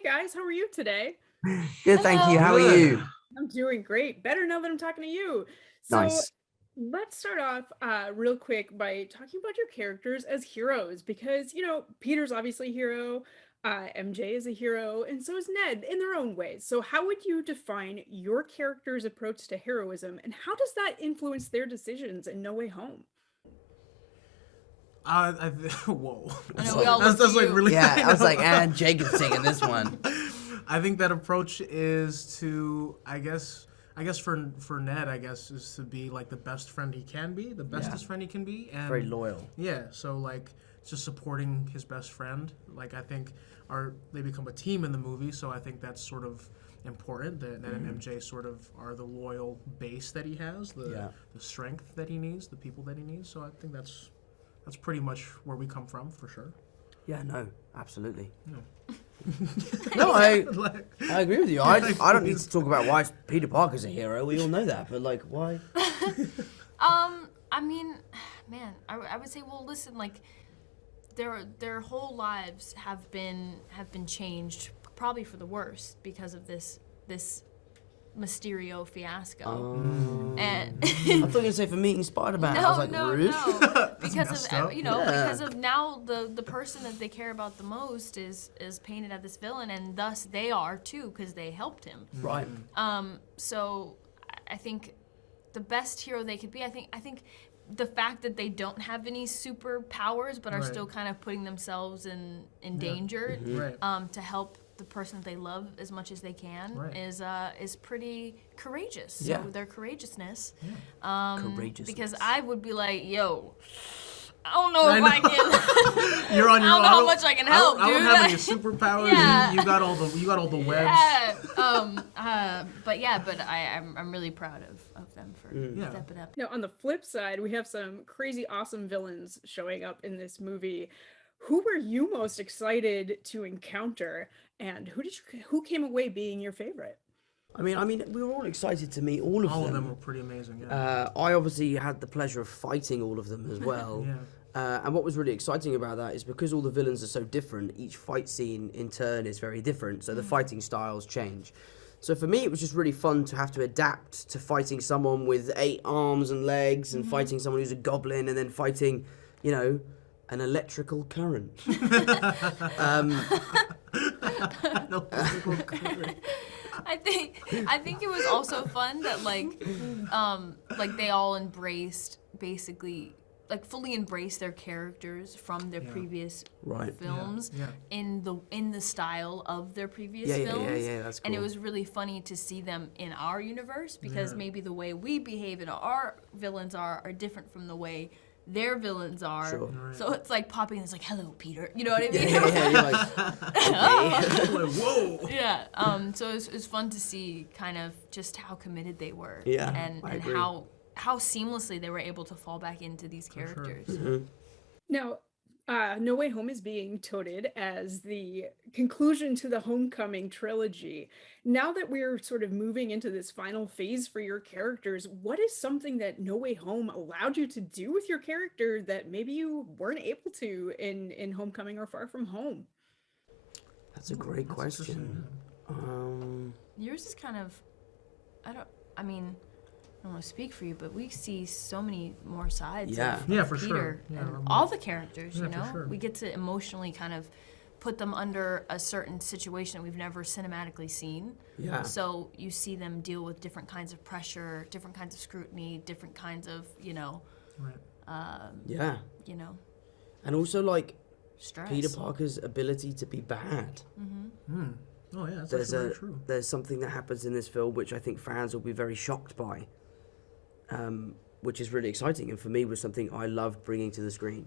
Hey guys, how are you today? Good, thank you. How are you? I'm doing great. Better now that I'm talking to you. So Nice. let's start off real quick by talking about your characters as heroes because, Peter's obviously a hero, MJ is a hero, and so is Ned in their own ways. So how would you define your character's approach to heroism and how does that influence their decisions in No Way Home? Whoa. I know we all That's looked at like you. really. Yeah, I was like, and Jacob's taking this one. I think that approach is to, I guess for Ned, I guess, is to be like the best friend he can be, the bestest friend he can be, and Very loyal. Yeah, so like just supporting his best friend. Like I think they become a team in the movie, so I think that's sort of important. That Ned and MJ sort of are the loyal base that he has, the strength that he needs, the people that he needs. So I think that's pretty much where we come from for sure. Yeah, no, absolutely. No. No, I agree with you. I don't need to talk about why Peter Parker's a hero. We all know that, but like, why? I mean, man, I would say, well, listen, like, their whole lives have been changed, probably for the worse, because of this Mysterio fiasco. And I thought you were gonna say for meeting Spider-Man. I was like, rude. no, because messed of up. because of now the person that they care about the most is painted as this villain, and thus they are too because they helped him. Right. So I think the best hero they could be. I think the fact that they don't have any superpowers but are still kind of putting themselves in danger to help the person that they love as much as they can is pretty courageous. So their courageousness, because I would be like, yo, I don't know if I can. You're on your own. I don't know how much I can help, I dude. don't have any superpowers. Yeah. You got all the webs. Yeah. But I'm really proud of them for stepping up. Now, on the flip side, we have some crazy awesome villains showing up in this movie. Who were you most excited to encounter, and who came away being your favorite? I mean, we were all excited to meet all of them. All of them were pretty amazing. Yeah. I obviously had the pleasure of fighting all of them as well. And what was really exciting about that is because all the villains are so different, each fight scene in turn is very different, so the fighting styles change. So for me, it was just really fun to have to adapt to fighting someone with 8 arms and legs and fighting someone who's a goblin and then fighting, an electrical current. I think it was also fun that like they all embraced basically like fully embraced their characters from their previous films in the style of their previous films. Yeah, that's cool. And it was really funny to see them in our universe because maybe the way we behave and our villains are different from the way their villains are. Sure. So it's like popping, it's like, hello, Peter. You know what I mean? Yeah, you're like, okay. Like, whoa. Yeah. So it was fun to see kind of just how committed they were. Yeah, And I agree. how seamlessly they were able to fall back into these characters. Mm-hmm. Now, No Way Home is being touted as the conclusion to the Homecoming trilogy. Now that we're sort of moving into this final phase for your characters, what is something that No Way Home allowed you to do with your character that maybe you weren't able to in Homecoming or Far From Home? That's a great question. Yours is kind of, I don't want to speak for you, but we see so many more sides of for Peter sure. Yeah, and all the characters, you know? for sure. We get to emotionally kind of put them under a certain situation that we've never cinematically seen. Yeah. So you see them deal with different kinds of pressure, different kinds of scrutiny, different kinds of, And also, like, stress. Peter Parker's ability to be bad. Oh yeah, that's actually very true. There's something that happens in this film which I think fans will be very shocked by, which is really exciting, and for me was something I loved bringing to the screen.